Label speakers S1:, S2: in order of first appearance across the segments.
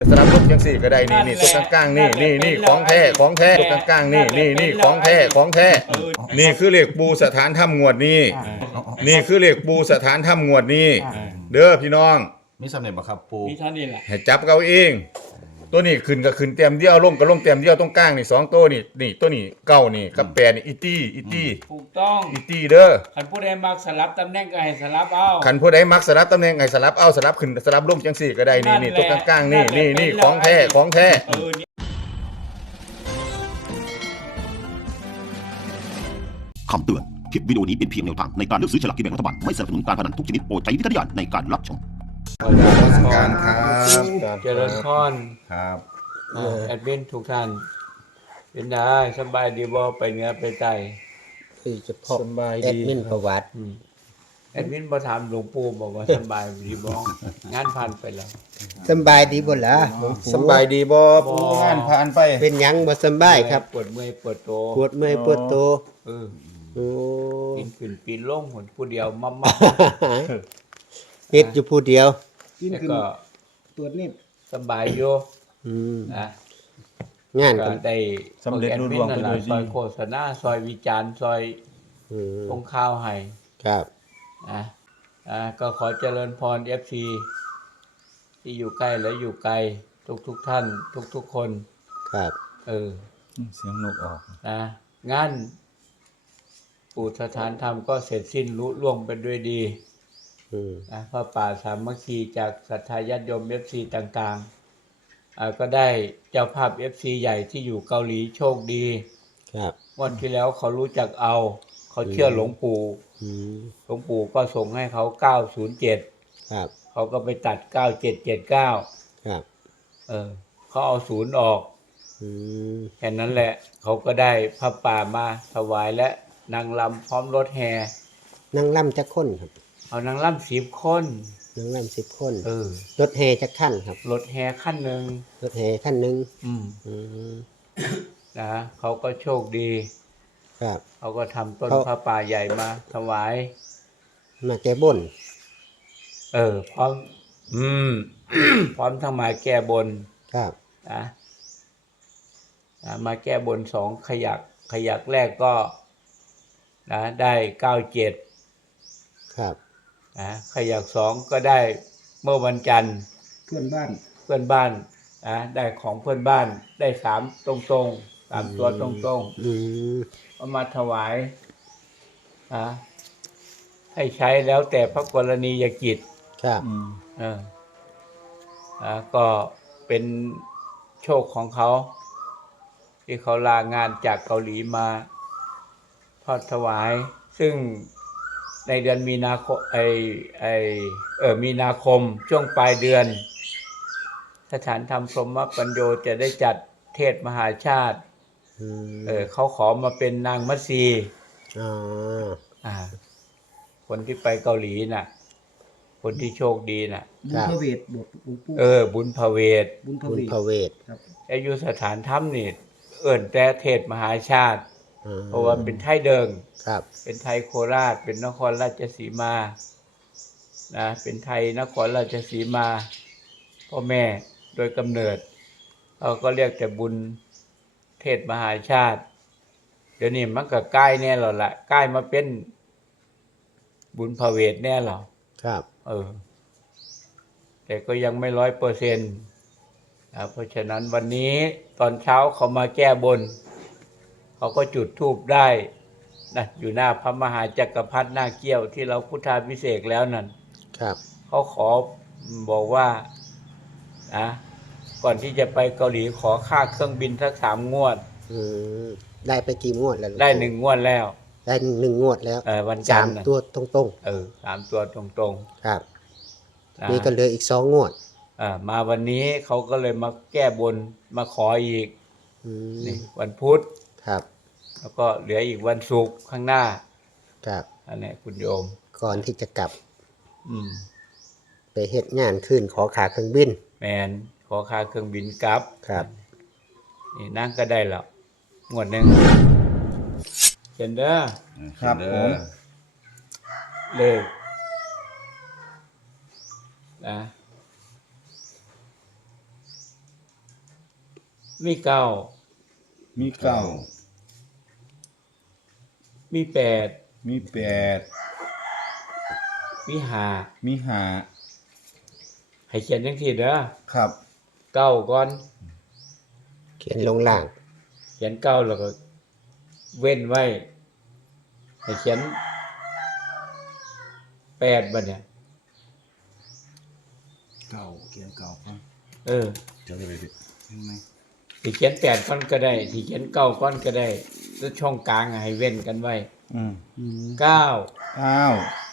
S1: สลับรูปจังสี่ก็ได้นี่ตัวกลางๆนี่ของแท้ตัวกลางๆนี่ของแท้นี่คือเลขปูสถานถ้ำงวดนี้นี่คือเลขปูสถานถ้ำงวดนี้เด้อพี่น้อง
S2: มีสำเร็จบ่ครับปู
S3: มีเท่านี้แหละ
S1: ให้จับเอาเองตัวนี้ขึ้นก็ขึ้นเต็มเดียวลงก็ลงเต็มเดียวตรงกลางนี่2ตัวนี่ตัวนี้เก้านี่กับ8นี่อีตี้
S3: ถูกต้อง
S1: อีตี้เด้อ
S3: คันผู้ใดมักสลับตำแหน่งก็ให้สลับเอา
S1: คันผู้ใดมักสลับตำแหน่งให้สลับเอาสลับขึ้นสลับลงจังสี่ก็ได้นี่ตัวกลางๆนี่ของแท้
S4: คำเตือนคลิปวิดีโอนี้เป็นเพียงแนวทางในการเลือกซื้อฉลากกินแบ่งรัฐบาลไม่สนับสนุนการพนันทุกชนิดโปรดใช้วิจารณญาณในการรับชม
S2: การครับ
S3: เจริญพร
S2: ครับ
S3: แอดมินทุกท่านเป็นได้สบายดีบ่ไปเหนือไปใต้
S5: คือเฉพาะแอดมินประวัติ
S3: แอดมินบ่ถามหลวงปู่บอกว่าสบายดีบ่งานผ่านไปแล้ว
S5: สบายดีบ่ล่ะ
S2: สบายดีบ่ปูงานผ่านไป
S5: เป็นหยังบ่สบายครับ
S3: ปวดเมื่อยปวดโต
S5: ปวดเมื่อยปวดโตโอ้
S3: กินขึ้นปีนลงหนผู้เดียวมั่ม
S5: เฮ็ดอยู่ผู้เดียว
S3: กินขึ้นตรวจนี่สบายอยู่นะ
S5: งาน
S3: ก็ได้
S2: สำเร็จรุ่งเรืองไปโดยดี
S3: ซอยโฆษณาซอยวิจารณ์ซอยส่งข่าวให้
S5: ครับ
S3: ก็ขอเจริญพร FC ที่อยู่ใกล้และอยู่ไกลทุกท่านทุกคน
S5: ครับ
S2: เสียงนกออก
S3: งานปู่สถานธรรมก็เสร็จสิ้นลุล่วงไปด้วยดีพระป่าสามัคคีจากศรัทธาญาติโยม FC ต่างๆก็ได้เจ้าภาพ FC ใหญ่ที่อยู่เกาหลีโชคดี
S5: ครับ
S3: วันที่แล้วเขารู้จักเขาเชื่อหลวงปู่ก็ส่งให้เขา907
S5: ครับ
S3: เขาก็ไปตัด9779
S5: ครับ
S3: เขาเอา0ออกแค่นั้นแหละเขาก็ได้พระป่ามาถวายและนางรำพร้อมรถแห่
S5: นางรำจักคนครับ
S3: เอานางรำ10 คน
S5: นางรำ10 คนรถแห่จักคันครับ
S3: รถแห่คันนึง
S5: รถแห่คันนึง
S3: เขาก็โชคดี
S5: ครับ
S3: เขาก็ทำต้นพระป่าใหญ่มาถวาย
S5: มาแก้บน
S3: พร้อมพร้อมทั้งมาแก้บน
S5: ครับ
S3: มาแก้บน2ขยักแรกก็ได้97
S5: ครับ
S3: ขยัก2ก็ได้เมื่อวันจันทร์เพื่อนบ้านได้ของเพื่อนบ้านได้3ตรงๆ3ตัวตรงๆเอามาถวายให้ใช้แล้วแต่พระกรณียกิจ
S5: ครับ
S3: ก็เป็นโชคของเขาที่เขาลางานจากเกาหลีมาทอดถวายซึ่งในเดือนมีนาคมมีนาคมช่วงปลายเดือนสถานธรรมพรหมปัญโยจะได้จัดเทศมหาชาติเขาขอมาเป็นนางมัตสีคนที่ไปเกาหลีน่ะคนที่โชคดีน่ะ
S5: บุญพเวท
S3: บุญพเวทครับอายุสถานธรรมนี่แต่เทศมหาชาติเพราะว่าเป็นไทยเดิงเป็นไทยโคราชเป็นนครราชสีมาเป็นไทยนครราชสีมาพ่อแม่โดยกำเนิดเขาก็เรียกแต่บุญเทศมหาชาติเดี๋ยวนี้มันก็ใกล้แน่หรอละใกล้มาเป็นบุญพเวทแน่หรอ
S5: ครับ
S3: แต่ก็ยังไม่100%เพราะฉะนั้นวันนี้ตอนเช้าเขามาแก้บนเขาก็จุดธูปได้อยู่หน้าพระมหาจักรพรรดิหน้าเกี้ยวที่เราพุทธาภิเษกแล้วนั่น
S5: ครับ
S3: เขาขอบอกว่าก่อนที่จะไปเกาหลีขอค่าเครื่องบินสัก3 งวด
S5: ได้ไปกี่งวดแล้ว
S3: ได้1 งวดแล้ว
S5: ได้1 งวดแล้ว
S3: วันจันทร์
S5: 3 ตัวตรง
S3: 3 ตัวตรง
S5: ๆครับมีก็เหลืออีก2 งวด
S3: มาวันนี้เขาก็เลยมาแก้บนมาขออีกนี่วันพุธ
S5: ครับ
S3: แล้วก็เหลืออีกวันศุกร์ข้างหน้า
S5: ครับ
S3: อันนี้คุณโยม
S5: ก่อนที่จะกลับไปเฮ็ดงานขึ้นขอค่าเครื่องบิน
S3: แมนขอค่าเครื่องบินกลับ
S5: ครับ
S3: นี่นั่งก็ได้แล้วงวดหนึ่งเห็นเด้อ
S2: ครับผม
S3: เลยมีเก้า
S2: มีเก้า
S3: มีแปด
S2: มีแปด
S3: มีห้า
S2: มีห้า
S3: ให้เขียนจังซี่เด้อ
S2: ครับ
S3: เก้าก่อน
S5: เขียนลงล่าง
S3: เขียนเก้าแล้วก็เว้นไว้ให้เขียนแปดบัดเนี่ย
S2: เก้าเขียนเก้าครับ
S3: เออ
S2: เขียนไปสิเห็นไหม
S3: ที่เขียนแปดก้อนก็ได้ที่เขียนเก้าก้อนก็ได้แล้วช่องกลางให้เว้นกันไว้ เก้า
S2: เก้า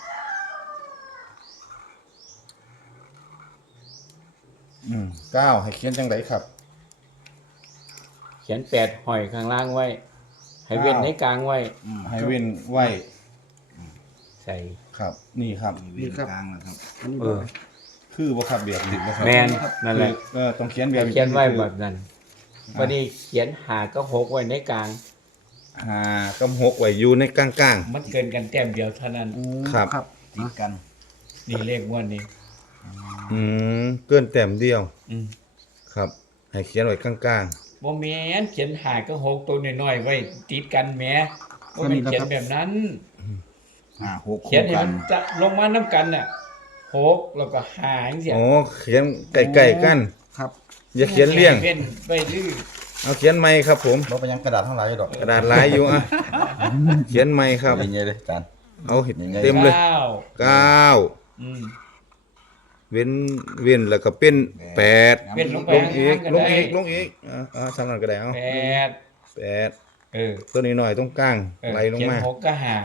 S2: เก้าให้เขียนจังไดครับ
S3: เขียนแปดห้อยข้างล่างไว้ ให้เว้นให้กลางไว้
S2: ให้เว้นไว้
S3: ใส่
S2: ครับ นี่ครับ
S6: นี่ครับ
S2: กลางนะครับ
S3: เออ
S2: คือบ่ครับแบบนี้บ่ครับ
S3: แมนนั่นแหละ
S2: ต้องเขียนแบบ
S3: เขียนไว้แบบนั้นวันนี้เขียนหาก็หกไว้ในกลาง
S2: ห้ากับหกไว้อยู่ในกลาง
S3: มันเกินกันแต้มเดียวเท่านั้น
S2: ๆครับ
S6: ครับ
S2: ติดกัน
S3: นี่เลขงวดนี้
S1: เกินแต้มเดียว
S3: อืม
S1: ครับ ให้เขียนไว้กลาง
S3: บ่แม่นเขียนหาก็หกตัวน้อยๆไว้ติดกันแหมบ่แม่นเขียนแบบนั้น
S2: ห้าหก
S3: เขียนให้มันจะลงมาน้ำกันน่ะหกแล้วก็หาจังซี่
S1: ๆอ๋อเขียนใกล้ๆกัน
S6: ครับ
S1: อย่าเขียนเลี่ยง
S3: เว้นไว้ดื้อ
S1: เอาเขียนใหม่ครับผม
S2: บ่เป็นหยังกระดาษทั้งหลายดอก
S1: กระดาษหลายอยู่อ่ะเขียนใหม่ครับ
S2: เงี้ยเลยอาจารย์
S1: เอาเต็มเลย
S3: เก้า
S1: 9
S3: อืม
S1: เว้นแล้วก็เป็น8
S3: เว้นลงไป
S1: ลงอีก
S3: ข้างๆ
S1: ล
S3: ก็
S1: ง
S3: ได้
S1: อีกลงอีกสำนักก็ได้เอา
S3: แปด
S1: 8
S3: เออ
S1: ตัวนี้หน่อยตรงกลาง
S3: เออ
S1: ไล่ลง
S3: เขียน
S1: มา
S3: หกก็หา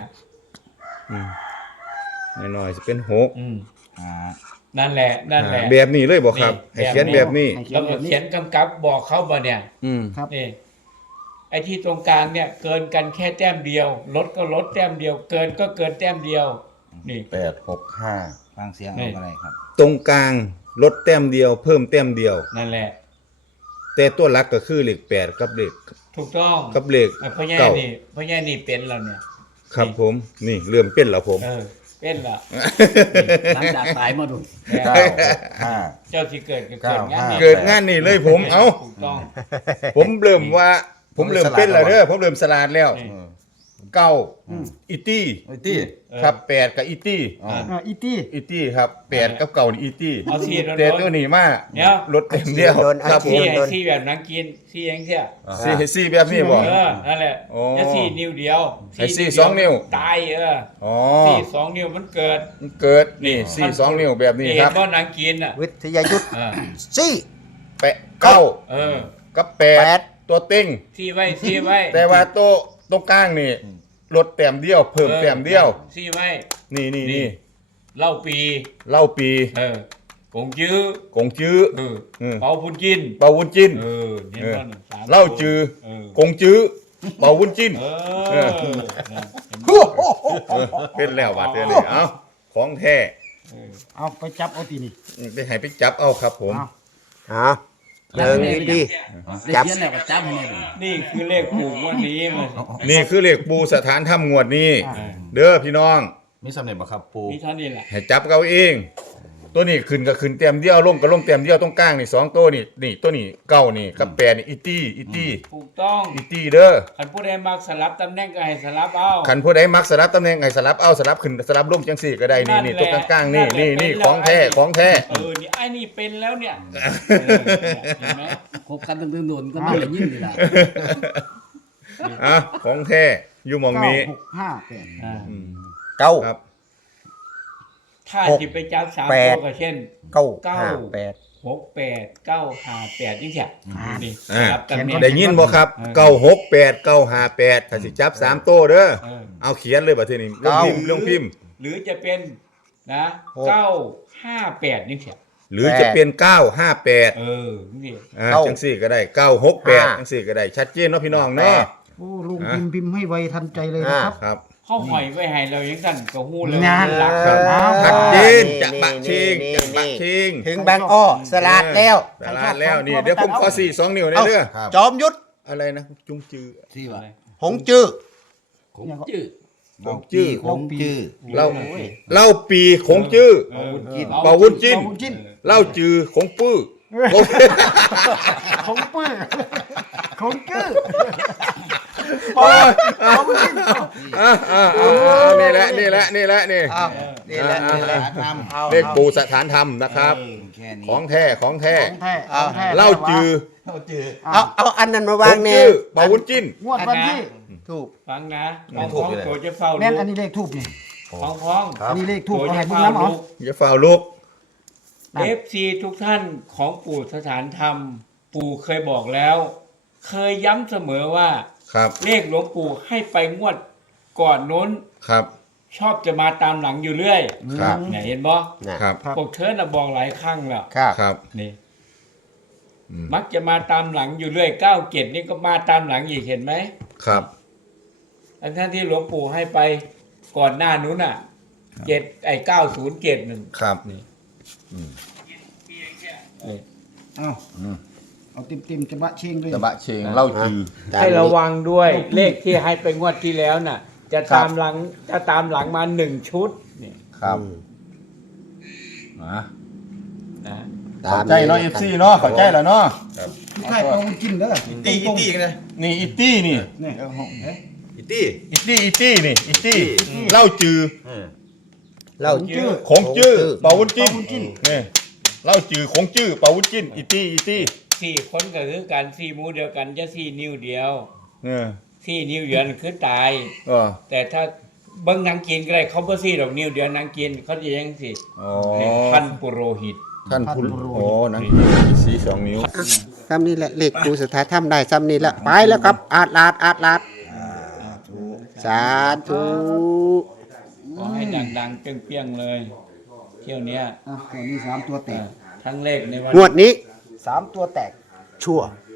S1: หน่อยๆจะเป็น
S3: อืม
S2: อ่า
S3: นั่นแหละนั่นแหละ
S1: แบบนี้เลยบอกครับ
S3: นี่
S1: ให้เขียนแบบนี้
S6: ให้เขี
S3: แล้
S6: ยน
S3: ว
S6: แบ
S3: ก็
S6: บนี้
S3: เขียนกำกับบอกเขาบ่เนี่ย
S6: ครับ
S3: นี่ไอ้ที่ตรงกลางเนี่ย เกินกันแค่แต้มเดียว ลดก็ลดแต้มเดียว เกินก็เกินแต้มเดียว นี่
S2: 865ฟังเสียงเอาอะไรครับ
S1: ตรงกลางลดแต้มเดียว เพิ่มแต้มเดียว
S3: นั่นแหละ
S1: แต่ตัวหลักก็คือเลข8กับเลข
S3: ถูกต้อง
S1: กับเลข
S3: พ่อแย่
S1: เก้า
S3: นี่พ่อแย่นี่เป็นแล้วเนี่ย
S1: ครับผมนี่เริ่มเป็นแล้วผม
S3: เป็นละ
S6: หลังจากสายมาดู
S3: เจ้าที่เกิดก็เกิดงานนี่
S1: เกิดงานนี่เลยผมเอา
S3: ถูกต้อง
S1: ผมเริ่มว่า ผมเริ่มเป็นแล้วเด้อผมเริ่มสลาดแล้ว
S3: นี่
S1: เก้าอีตี้
S2: ไอ้ตี้
S1: ครับ8กับอีตี้
S6: อีตี้
S1: อีตี้ครับ8กับเก่านี่อีตี้
S3: เอาซี่โดน
S1: แต่ตัวนี้มา
S3: เดี๋ยว
S1: ลดเต็มเดียว
S5: โดน
S1: ครับผ
S3: ซี่
S1: ม
S3: ไอ้ซี่แบบนังกินซี่ยังเสีย
S1: ซี่แบบนี้บ่
S3: นั่นแหละ
S1: โอ้
S3: จะซี่นิ้วเดียว
S1: ไอ้ซี่สองนิ้ว
S3: ตาย
S1: อ๋อ
S3: ซี่สองนิ้วมันเกิด
S1: เกิดนี่ซี่สองนิ้วแบบนี้
S3: นี่
S1: ค
S3: เห็
S1: รั
S3: น
S1: บ
S3: บ่นังกินอ่ะ
S5: วิทยายุทธ
S3: อ่า
S5: ซี่
S1: แปะเก้า
S3: เออ
S1: กับ
S5: แปด
S1: 8ตัวเต็ง
S3: ซี่ไว้ซี่ไว้
S1: แต่ว่าโต๊ะตรงกลางนี่ลดแต้มเดียว เพิ่มแต้มเดียว
S3: ซี่ไว้
S1: นี่
S3: เหล้าปี
S1: เล่าปี
S3: กงจื้อก
S1: งจื้อ
S3: เออ
S1: อืม
S3: เปาพุนกิน
S1: เปาวุ้นจิน
S3: เนี่ย
S1: เออ
S3: มันสม
S1: เหล้าจือ
S3: เออก
S1: งจื้อเปาวุ้นจิน
S3: เอ
S1: เอ
S3: อ
S1: เป็นแล้วบาดเดียวนี่เอ้าของแท้
S6: เอาไปจับเอาตีนี่
S1: ไปให้ไปจับเอาครับผม
S6: เอา
S5: เอาเดินดีๆจับ
S6: เขียนแล้วก็จับให้แน่ดู
S3: นี่คือเลขปลูกวันนี้มัน
S1: นี่คือเลขปูสถานถ้ำงวดนี้ เด้อพี่น้อง
S2: มีสำเร็จบ่ครับปู
S3: มีเท่านี้แหละ
S1: ให้จับเอาเอง ตัวนี้ขึ้นก็ขึ้นเต็มเดียวลงก็ลงเต็มเดียวตรงกลางนี่สองตัวนี่ตัวนี้เก้านี่กับ8นี่อีตี้
S3: ถูกต้อง
S1: อีตี้เด้อ
S3: คันผู้ใดมักสลับตำแหน่งก็ให้สลับเอา
S1: ขันผู้ใดมักสลับตำแหน่งให้สลับเอาสลับขึ้นสลับลงจังสี่ก็ได้นี่
S3: นั่นแหละ
S1: ตัวกลางๆนี่
S3: นั่นแหละ
S1: นี่
S3: เป็น
S1: ของแท้
S3: แล้ว
S1: ของแท้
S3: นี่ไอ้นี่เป็นแล้วเนี่ยเห็นไหม
S6: คบกันตึงๆโดนก็ไม่ได้ยินนี่แหละ
S1: อ่ะของแท้อยู่หมองนี้
S6: 9 6 5 8
S3: อ่า
S5: เก้า
S1: ครับ
S3: ถ้าจิไปจับสาม
S5: แป
S3: ตั
S5: ด
S3: วก็เช่น
S5: เก้า
S3: เก้า
S5: ห้าแปด
S3: 68 958นี่ใช่นี่ส
S1: อ่า
S3: ลับตำแหน่ง
S1: ได้ยินบ่ครับ
S3: เออ
S1: 968 958ถ้าสิจับ3ตัวเด้อ
S3: เออ
S1: เอาเขียนเลยบัดทีนี้ลงพิมพ์ลงพิมพ์
S3: หรือจะเป็นนะ
S5: หก
S3: 958นี่ใช่
S1: หรือจะเป็น958
S3: นี่
S1: จังสี่ก็ได้968จังสี่ก็ได้ชัดเจนเนาะพี่น้องเนาะ
S6: โอ้ลุงพิมพ์ให้ไวทันใจเลยนะครับ
S1: ครับ
S3: เขาหอยไว้ให้เรายังสั่นก็ฮู้เลย
S6: งาน
S3: หลัก
S1: ครับ
S6: เอา
S1: ชัดเจน
S5: นี่
S1: จะบะชิง
S5: นี่
S1: จะบะชิง
S5: ถึงบางอ้อสลัดแล้ว
S1: สลาดแล้วนี่เดี๋ยวผมขอ4 2 นิ้วในเด้อ
S5: จอมยุทธ
S1: อะไรนะจุงจือ
S2: ที่ว่า
S5: หงจื้อ
S3: ผมจื้อ
S1: คงจื้อ
S2: คงจื้อ
S1: เล่าปีคงจื้อ เป่าวุ้นจิ้น
S6: เป่าวุ้นจิ้น
S1: เล่าจือคงปื้อ
S6: ของปื้อ
S1: นี่แหละนี่แหละนี่แหละนี่
S2: อ้าวนี่แหละนี่แหละทำเอา
S1: เลขปู่สถานธรรมนะครับ
S2: แค่นี้
S1: ของแท้ของแท้
S6: ของแท้ของแท้
S1: เล่าจือ
S2: เอาจือ
S5: เอาอันนั้นมา
S1: ข
S5: วา
S1: อง ง
S5: แน่
S1: จื้อเป่าวุ้นจิ้น
S6: งวดวันที่
S5: ถูก
S3: ฟังนะ
S2: ไม่
S3: ของ
S2: ถูก
S3: ของ
S2: เลย
S3: โตจะเฝ้า
S6: แม่น
S3: ลู
S6: อัน
S3: ก
S6: นี้เลขทูบนี่
S3: ของพ้อง
S6: อันนี้เลขทูบ
S3: โต
S6: เอา
S3: จะ
S6: ให้บุญ
S3: เฝ้า
S6: น้ำเอา
S3: ลูก
S1: อย่าฝ่าลูก
S3: FC ทุกท่านของปู่สถานธรรม ปู่เคยบอกแล้ว เคยย้ำเสมอว่า
S1: ครับ
S3: เลขหลวงปู่ให้ไปงวดก่อนนู้น
S1: ครับ
S3: ชอบจะมาตามหลังอยู่เรื่อย
S1: ครับ
S3: เนี่ยเห็นบ่
S1: ครับ
S3: พวกเธอน่ะบอกหลายครั้งแล้ว
S2: ครับ
S1: ครับ
S3: นี่
S1: อืม
S3: มักจะมาตามหลังอยู่เรื่อย97นี่ก็มาตามหลังอีกเห็นไหม
S1: ครับ
S3: ทั้งที่หลวงปู่ให้ไปก่อนหน้านู้นน่ะ907นั่น
S1: ครับ
S3: นี่
S6: เอาติ่มๆจะบะเชงเลย
S2: ตะบะเชงเล่าจือ
S3: ให้ระวังด้วยเลขที่ให้ไปงวดที่แล้วน่ะ จะตามหลังมา1ชุดนี่
S2: ครับ
S3: นะ
S2: เข้าใจเนาะ FC เนาะเข้าใจแล้วเนาะ
S6: ใช่เอากินเด้อ
S2: อีตี้กันเลย
S1: นี่อิตตี้นี่
S6: นี่
S2: อีตี้
S1: อิตตี้อิตตี้นี่อิตตี้เล่าจือ
S5: เล่า
S3: ชื่อ
S1: ของจื้อเป่าวุ้นจิ้นนี่เล่าจือของจื้อเป่าวุ้นจิ้นอิตตี้อิตตี้
S3: 4คนก็คือกัน4หมูเดียวกันจะ4นิ้วเดียว
S1: เนี่ย
S3: 4นิ้วเดียวนั่นคือตาย
S1: เออ
S3: แต่ถ้าเบิ่งนางกินก็ได้เขาบ่4ดอกนิ้วเดียวนางกินเขาจะยังสิ
S1: อ๋อ
S3: ท่านปุโรหิต
S1: ท่านผู้โอ้นั่นสีสองนิ้ว
S5: ซ้ำนี่แหละเลขปูสถานถ้ำได้ซ้ำนี่แหละไปแล้วครับอาดลาดสาธุ
S3: ขอให้ดังๆเปรี้ยงๆเลย เที่ยวเนี้ย
S6: ตัวนี้3ตัวแตก
S3: ทั้งเลขในวัน
S5: งวดนี้
S6: 3ตัวแตก
S5: ชั่ว
S6: ช